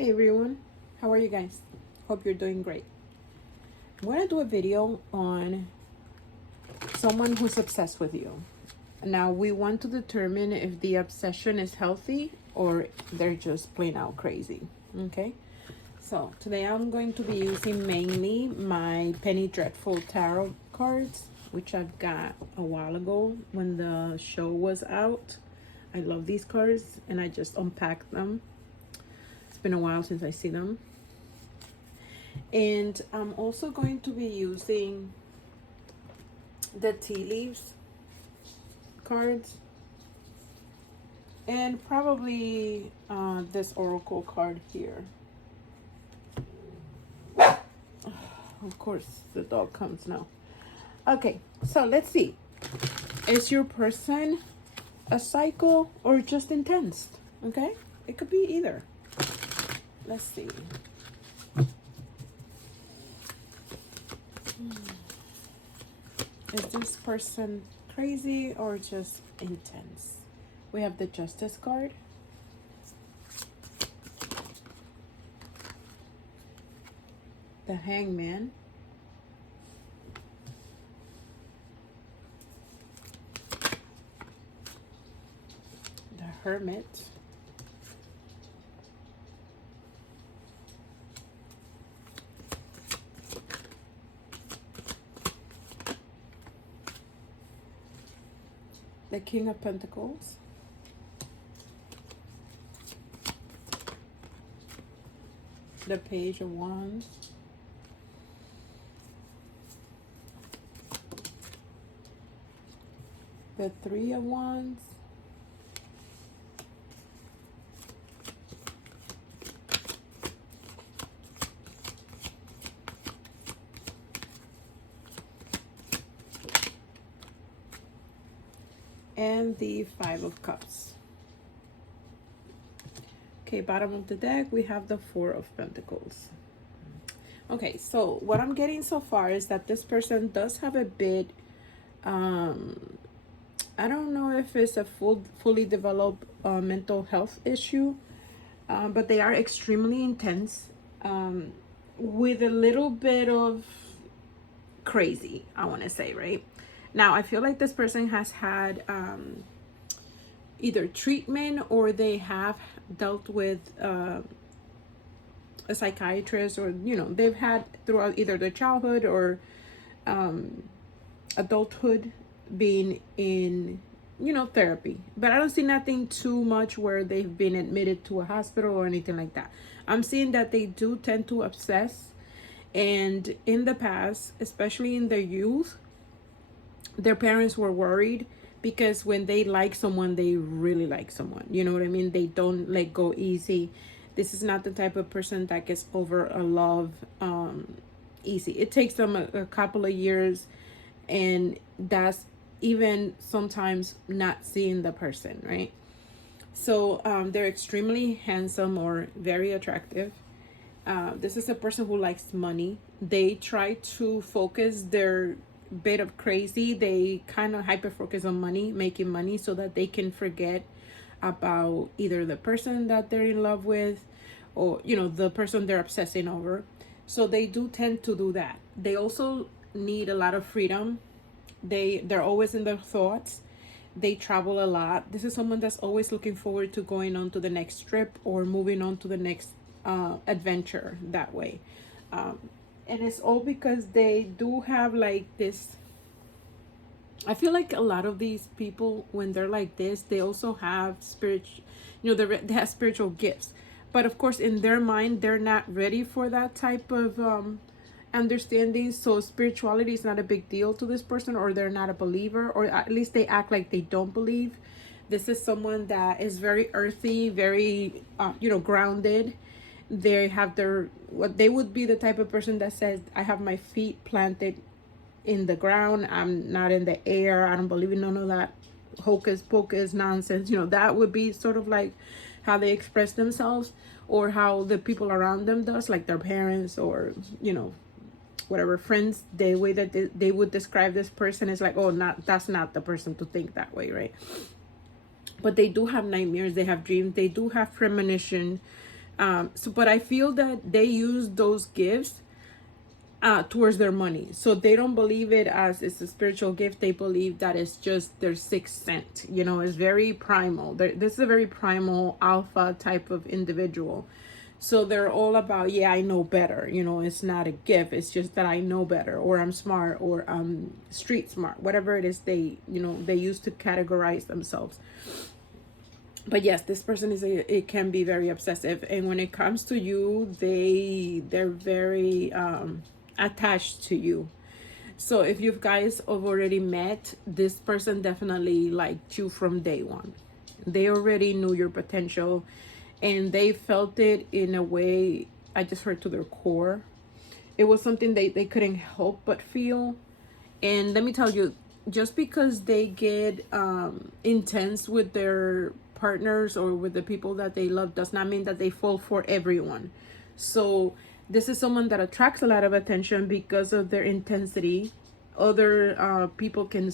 Hey everyone, how are you guys? Hope you're doing great. I'm going to do a video on someone who's obsessed with you. Now, we want to determine if the obsession is healthy or they're just plain out crazy. Okay, so today I'm going to be using mainly my Penny Dreadful Tarot cards, which I've got a while ago when the show was out. I love these cards and I just unpacked them. It's been a while since I see them. And I'm also going to be using the tea leaves cards and probably this oracle card here. Of course, the dog comes now. Okay, so let's see. Is your person a psycho or just intense? Okay, it could be either. Let's see. Is this person crazy or just intense? We have the Justice card. The Hangman. The Hermit. The King of Pentacles. The Page of Wands. The Three of Wands. And the Five of Cups. Okay, bottom of the deck, we have the Four of Pentacles. Okay, so what I'm getting so far is that this person does have a bit, I don't know if it's a fully developed mental health issue, but they are extremely intense, with a little bit of crazy, I want to say, right? Now, I feel like this person has had either treatment or they have dealt with a psychiatrist, or, you know, they've had throughout either their childhood or adulthood being in, you know, therapy. But I don't see nothing too much where they've been admitted to a hospital or anything like that. I'm seeing that they do tend to obsess. And in the past, especially in their youth, their parents were worried because when they like someone, they really like someone. You know what I mean? They don't let go easy. This is not the type of person that gets over a love easy. It takes them a couple of years, and that's even sometimes not seeing the person, right? So they're extremely handsome or very attractive. This is a person who likes money. They try to focus their bit of crazy. They kind of hyper focus on money, making money, so that they can forget about either the person that they're in love with, or, you know, the person they're obsessing over. So they do tend to do that. They also need a lot of freedom. They're always in their thoughts. They travel a lot. This is someone that's always looking forward to going on to the next trip or moving on to the next adventure that way. And it's all because they do have like this. I feel like a lot of these people, when they're like this, they also have they have spiritual gifts. But of course, in their mind, they're not ready for that type of understanding. So spirituality is not a big deal to this person, or they're not a believer, or at least they act like they don't believe. This is someone that is very earthy, very, grounded. They have what they would be the type of person that says, I have my feet planted in the ground. I'm not in the air. I don't believe in none of that hocus pocus nonsense. You know, that would be sort of like how they express themselves, or how the people around them does, like their parents, or, you know, whatever friends. The way that they would describe this person is like, oh, that's not the person to think that way, right? But they do have nightmares. They have dreams. They do have premonition. But I feel that they use those gifts towards their money. So they don't believe it as it's a spiritual gift. They believe that it's just their sixth sense. You know, it's very primal. This is a very primal alpha type of individual. So they're all about, yeah, I know better. You know, it's not a gift. It's just that I know better, or I'm smart, or I'm street smart. Whatever it is they use to categorize themselves. But yes, this person it can be very obsessive. And when it comes to you, they're very attached to you. So if you guys have already met, this person definitely liked you from day one. They already knew your potential, and they felt it in a way, I just heard, to their core. It was something they couldn't help but feel. And let me tell you, just because they get intense with their partners or with the people that they love does not mean that they fall for everyone. So this is someone that attracts a lot of attention because of their intensity. Other people can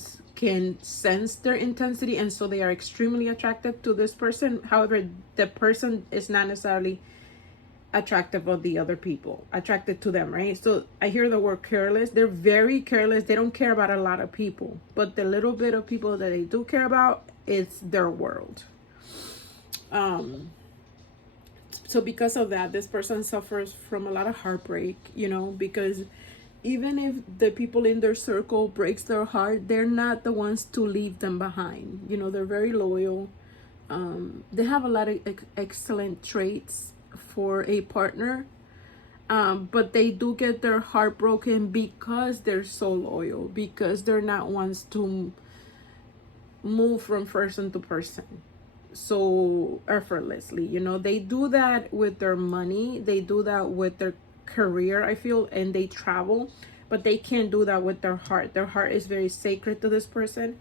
sense their intensity, and so they are extremely attracted to this person. However, the person is not necessarily attractive of the other people, attracted to them, right? So I hear the word careless. They're very careless. They don't care about a lot of people, but the little bit of people that they do care about, it's their world. So because of that, this person suffers from a lot of heartbreak, you know, because even if the people in their circle breaks their heart, they're not the ones to leave them behind. You know, they're very loyal. They have a lot of excellent traits for a partner, but they do get their heart broken because they're so loyal, because they're not ones to move from person to person so effortlessly. You know, they do that with their money, they do that with their career, I feel, and they travel, but they can't do that with their heart. Their heart is very sacred to this person.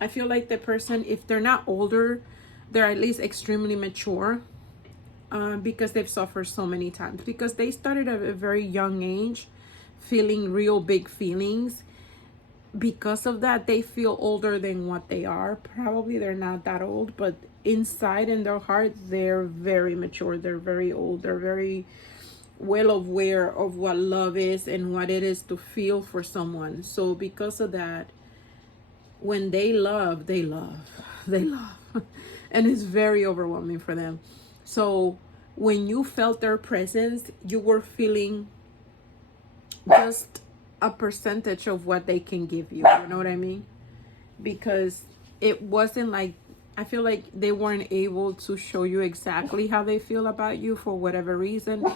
I feel like the person, if they're not older, they're at least extremely mature, because they've suffered so many times, because they started at a very young age feeling real big feelings. Because of that, they feel older than what they are. Probably they're not that old, but inside in their heart, they're very mature. They're very old. They're very well aware of what love is and what it is to feel for someone. So because of that, when they love, they love. They love. And it's very overwhelming for them. So when you felt their presence, you were feeling just a percentage of what they can give you. You know what I mean? Because it wasn't like, I feel like they weren't able to show you exactly how they feel about you for whatever reason,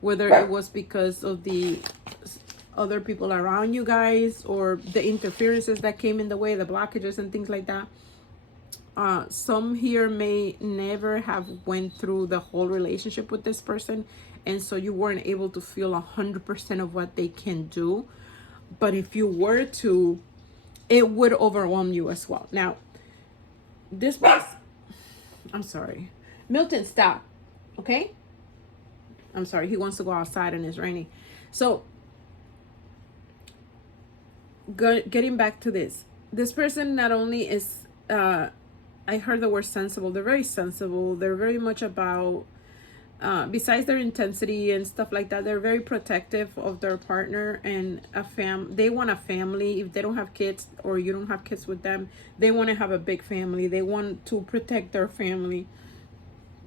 whether it was because of the other people around you guys or the interferences that came in the way, the blockages and things like that. Some here may never have went through the whole relationship with this person, and so you weren't able to feel 100% of what they can do. But if you were to, it would overwhelm you as well. Now, this was, I'm sorry, Milton, stop. Okay, I'm sorry, he wants to go outside and it's raining. So getting back to this person not only is I heard the word sensible. They're very sensible. They're very much about, besides their intensity and stuff like that, they're very protective of their partner and they want a family. If they don't have kids or you don't have kids with them, they want to have a big family. They want to protect their family.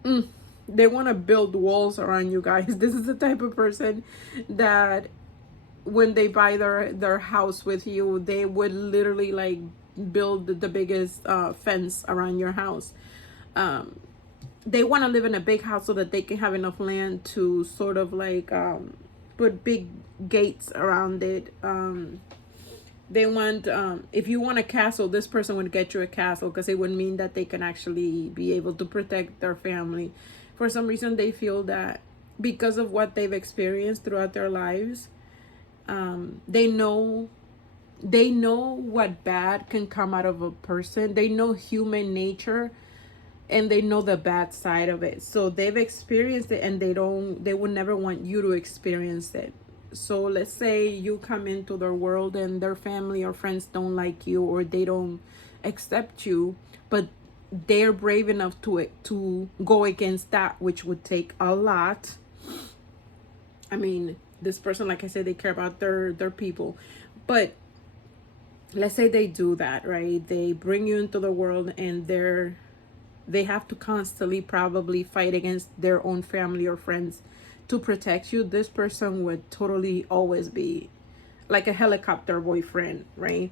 They want to build walls around you guys. This is the type of person that when they buy their house with you, they would literally like build the biggest fence around your house. They want to live in a big house so that they can have enough land to sort of like put big gates around it. They want, if you want a castle, this person would get you a castle, because it would mean that they can actually be able to protect their family. For some reason, they feel that because of what they've experienced throughout their lives, they know what bad can come out of a person. They know human nature, and they know the bad side of it. So they've experienced it, and they would never want you to experience it. So let's say you come into their world and their family or friends don't like you, or they don't accept you, but they're brave enough to go against that, which would take a lot. I mean, this person, like I said, they care about their people. But let's say they do that, right? They bring you into the world, and they have to constantly probably fight against their own family or friends to protect you. This person would totally always be like a helicopter boyfriend, right?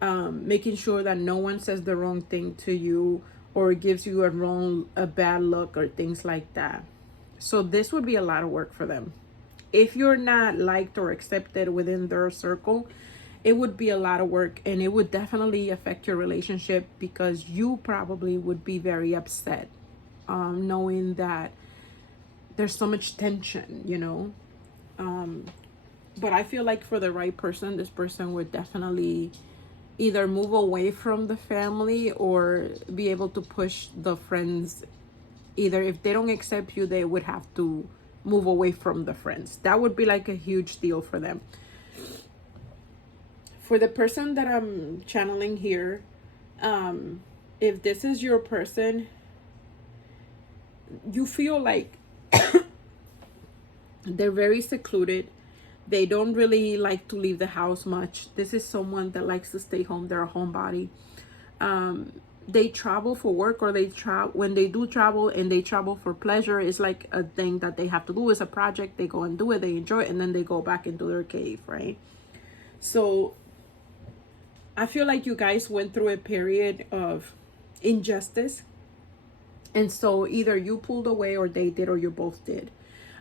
Making sure that no one says the wrong thing to you or gives you a bad look or things like that. So this would be a lot of work for them. If you're not liked or accepted within their circle, it would be a lot of work, and it would definitely affect your relationship, because you probably would be very upset, knowing that there's so much tension, but I feel like for the right person, this person would definitely either move away from the family or be able to push the friends. Either if they don't accept you, they would have to move away from the friends. That would be like a huge deal for them. For the person that I'm channeling here, if this is your person, you feel like they're very secluded. They don't really like to leave the house much. This is someone that likes to stay home. They're a homebody. They travel for work, or when they do travel, and they travel for pleasure, it's like a thing that they have to do. It's a project. They go and do it. They enjoy it, and then they go back into their cave, right? So I feel like you guys went through a period of injustice. And so either you pulled away, or they did, or you both did.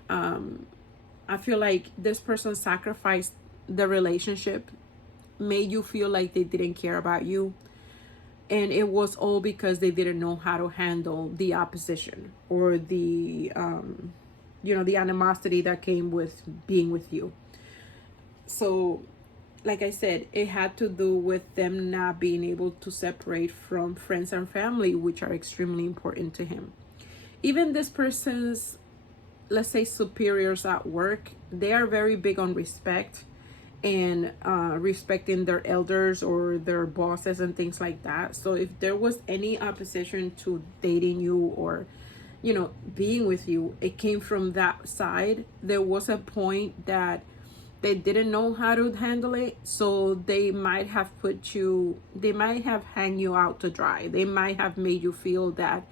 I feel like this person sacrificed the relationship, made you feel like they didn't care about you. And it was all because they didn't know how to handle the opposition, or the animosity that came with being with you. So, like I said, it had to do with them not being able to separate from friends and family, which are extremely important to him. Even this person's, let's say, superiors at work, they are very big on respect, and respecting their elders or their bosses and things like that. So if there was any opposition to dating you, or being with you, it came from that side. There was a point that they didn't know how to handle it, so they might have hang you out to dry. They might have made you feel that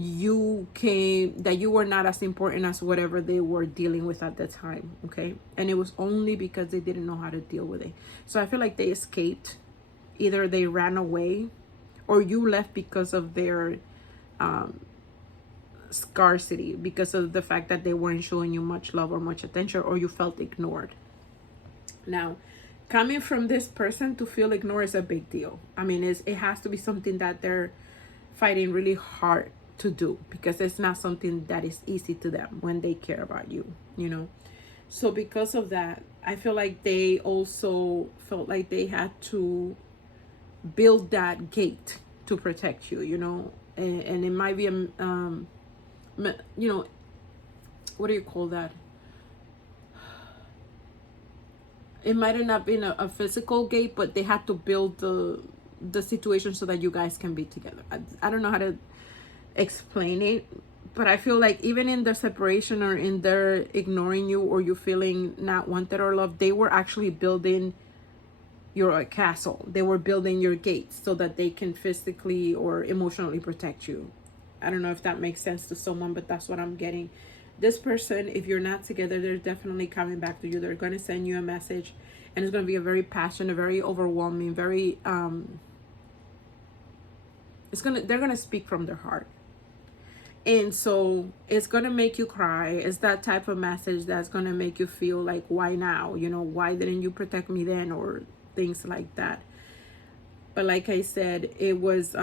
you were not as important as whatever they were dealing with at the time. Okay. And it was only because they didn't know how to deal with it. So I feel like they escaped. Either they ran away, or you left because of their scarcity, because of the fact that they weren't showing you much love or much attention, or you felt ignored. Now, coming from this person, to feel ignored is a big deal. I mean, it has to be something that they're fighting really hard to do, because it's not something that is easy to them when they care about you, So because of that, I feel like they also felt like they had to build that gate to protect you, and it might be what do you call that? It might have not been a physical gate, but they had to build the situation so that you guys can be together. I don't know how to explain it, but I feel like even in the separation, or in their ignoring you, or you feeling not wanted or loved, they were actually building your castle. They were building your gates so that they can physically or emotionally protect you. I don't know if that makes sense to someone, but that's what I'm getting. This person, if you're not together, they're definitely coming back to you. They're going to send you a message, and it's going to be a very passionate, very overwhelming, very they're going to speak from their heart. And so it's going to make you cry. It's that type of message that's going to make you feel like, why now? Why didn't you protect me then? Or things like that. But like I said, it was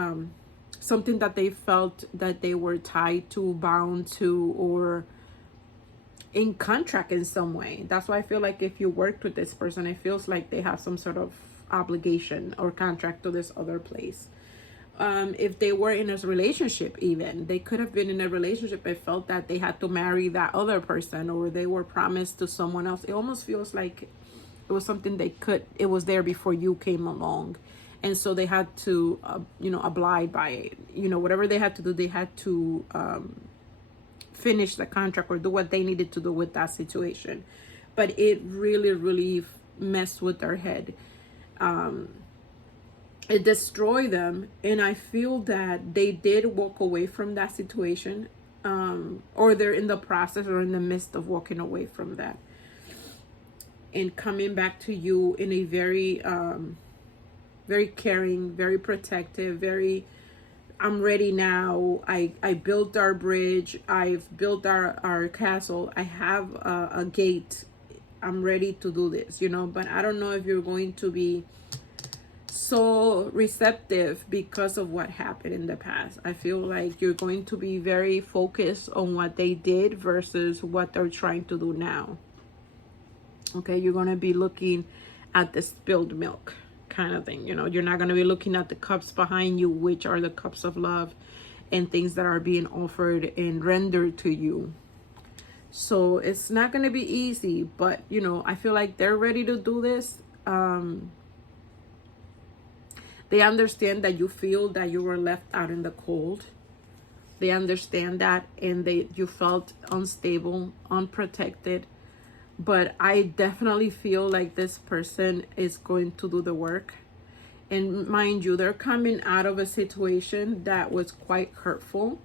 something that they felt that they were tied to, bound to, or in contract in some way. That's why I feel like if you worked with this person, it feels like they have some sort of obligation or contract to this other place. If they were in a relationship, even they could have been in a relationship and felt that they had to marry that other person, or they were promised to someone else. It almost feels like it was something it was there before you came along, and so they had to you know, abide by it. You know, whatever they had to do, they had to finish the contract or do what they needed to do with that situation. But it really, really messed with their head. It destroyed them, and I feel that they did walk away from that situation, or they're in the process or in the midst of walking away from that and coming back to you in a very very caring, very protective, very, I'm ready now. I built our bridge. I've built our castle. I have a gate. I'm ready to do this, you know. But I don't know if you're going to be so receptive because of what happened in the past. I feel like you're going to be very focused on what they did versus what they're trying to do now. Okay, you're going to be looking at the spilled milk kind of thing. You know, you're not going to be looking at the cups behind you, which are the cups of love and things that are being offered and rendered to you. So it's not going to be easy, but you know, I feel like they're ready to do this. They understand that you feel that you were left out in the cold. They understand that, and you felt unstable, unprotected. But I definitely feel like this person is going to do the work. And mind you, they're coming out of a situation that was quite hurtful.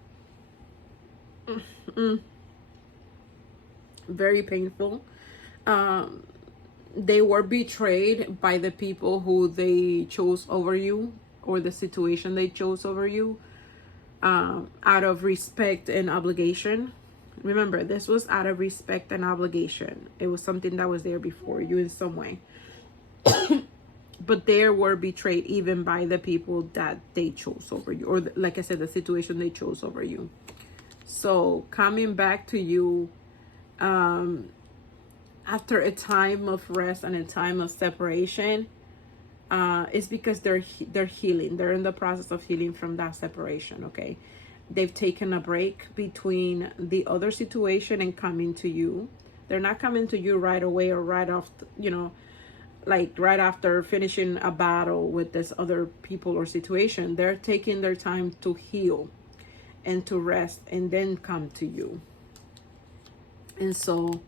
Very painful. They were betrayed by the people who they chose over you, or the situation they chose over you, out of respect and obligation. Remember, this was out of respect and obligation. It was something that was there before you in some way. But they were betrayed even by the people that they chose over you, or like I said, the situation they chose over you. So coming back to you after a time of rest and a time of separation, it's because they're healing. They're in the process of healing from that separation. Okay, they've taken a break between the other situation and coming to you. They're not coming to you right away or right off, you know, like right after finishing a battle with this other people or situation. They're taking their time to heal and to rest and then come to you. And so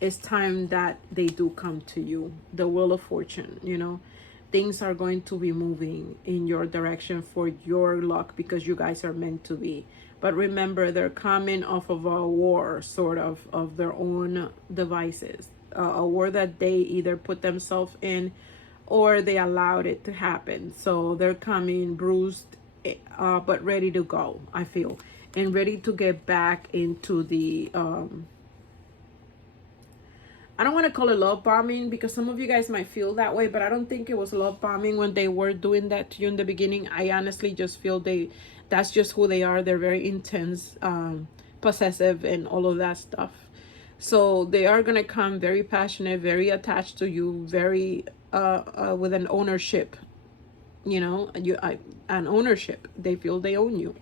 it's time that they do come to you. The Wheel of Fortune, you know, things are going to be moving in your direction for your luck, because you guys are meant to be. But remember, they're coming off of a war, sort of their own devices, a war that they either put themselves in or they allowed it to happen. So they're coming bruised, but ready to go, I feel, and ready to get back into the I don't want to call it love bombing, because some of you guys might feel that way, but I don't think it was love bombing when they were doing that to you in the beginning. I honestly just feel that's just who they are. They're very intense, possessive, and all of that stuff. So they are going to come very passionate, very attached to you, very with an ownership, you know, an ownership. They feel they own you,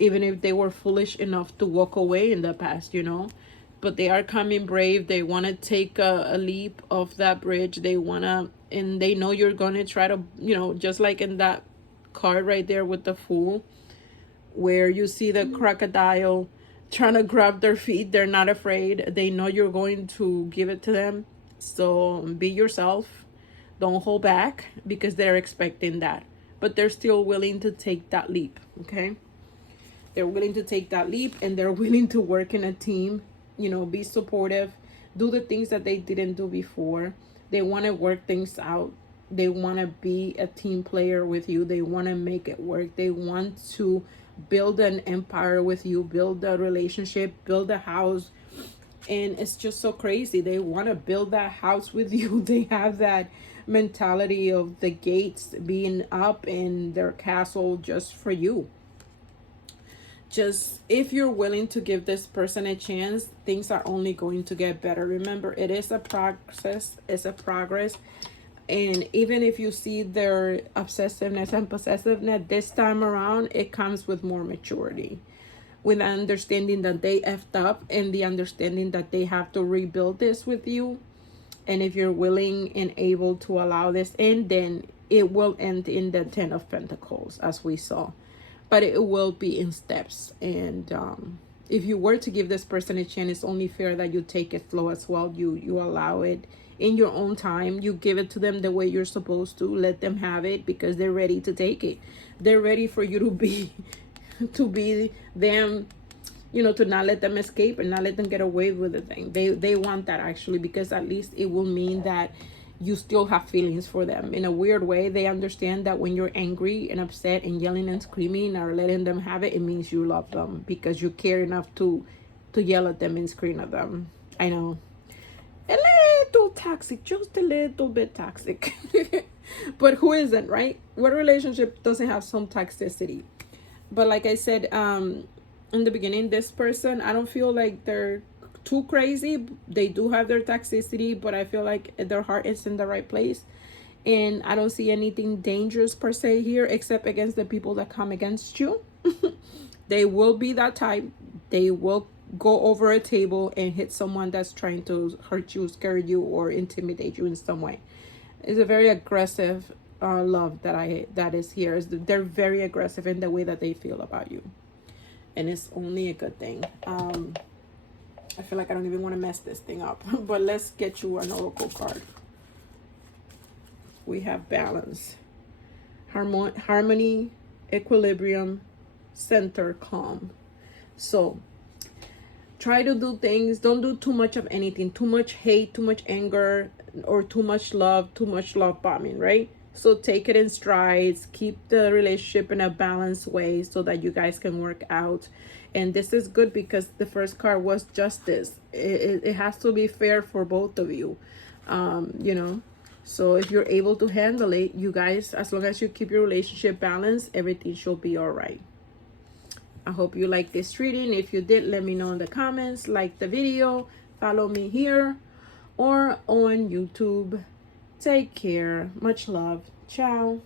even if they were foolish enough to walk away in the past, you know. But they are coming brave. They want to take a leap off that bridge. They want to, and they know you're going to try to, you know, just like in that card right there with the Fool, where you see the crocodile trying to grab their feet. They're not afraid. They know you're going to give it to them. So be yourself. Don't hold back, because they're expecting that. But they're still willing to take that leap, okay? They're willing to take that leap, and they're willing to work in a team. You know, be supportive, do the things that they didn't do before. They want to work things out. They want to be a team player with you. They want to make it work. They want to build an empire with you, build a relationship, build a house. And it's just so crazy. They want to build that house with you. They have that mentality of the gates being up and their castle just for you. Just, if you're willing to give this person a chance, things are only going to get better. Remember, it is a process, it's a progress. And even if you see their obsessiveness and possessiveness, this time around, it comes with more maturity, with the understanding that they effed up, and the understanding that they have to rebuild this with you. And if you're willing and able to allow this in, then it will end in the 10 of Pentacles, as we saw, but it will be in steps. And if you were to give this person a chance, it's only fair that you take it slow as well. You allow it in your own time. You give it to them the way you're supposed to. Let them have it, because they're ready to take it. They're ready for you to be to be them, you know, to not let them escape and not let them get away with the thing. They want that, actually, because at least it will mean that you still have feelings for them. In a weird way, they understand that when you're angry and upset and yelling and screaming or letting them have it, it means you love them, because you care enough to yell at them and scream at them. I know, a little toxic, just a little bit toxic. But who isn't, right? What relationship doesn't have some toxicity? But like I said in the beginning, this person, I don't feel like they're too crazy. They do have their toxicity, but I feel like their heart is in the right place. And I don't see anything dangerous per se here, except against the people that come against you. They will be that type. They will go over a table and hit someone that's trying to hurt you, scare you, or intimidate you in some way. It's a very aggressive love that is here. They're very aggressive in the way that they feel about you, and it's only a good thing. I feel like I don't even want to mess this thing up. But let's get you an oracle card. We have balance, harmony, equilibrium, center, calm. So try to do things. Don't do too much of anything. Too much hate, too much anger, or too much love bombing, right? So take it in strides. Keep the relationship in a balanced way so that you guys can work out. And this is good because the first card was justice. It has to be fair for both of you, you know. So if you're able to handle it, you guys, as long as you keep your relationship balanced, everything should be all right. I hope you like this reading. If you did, let me know in the comments. Like the video, follow me here or on YouTube. Take care. Much love. Ciao.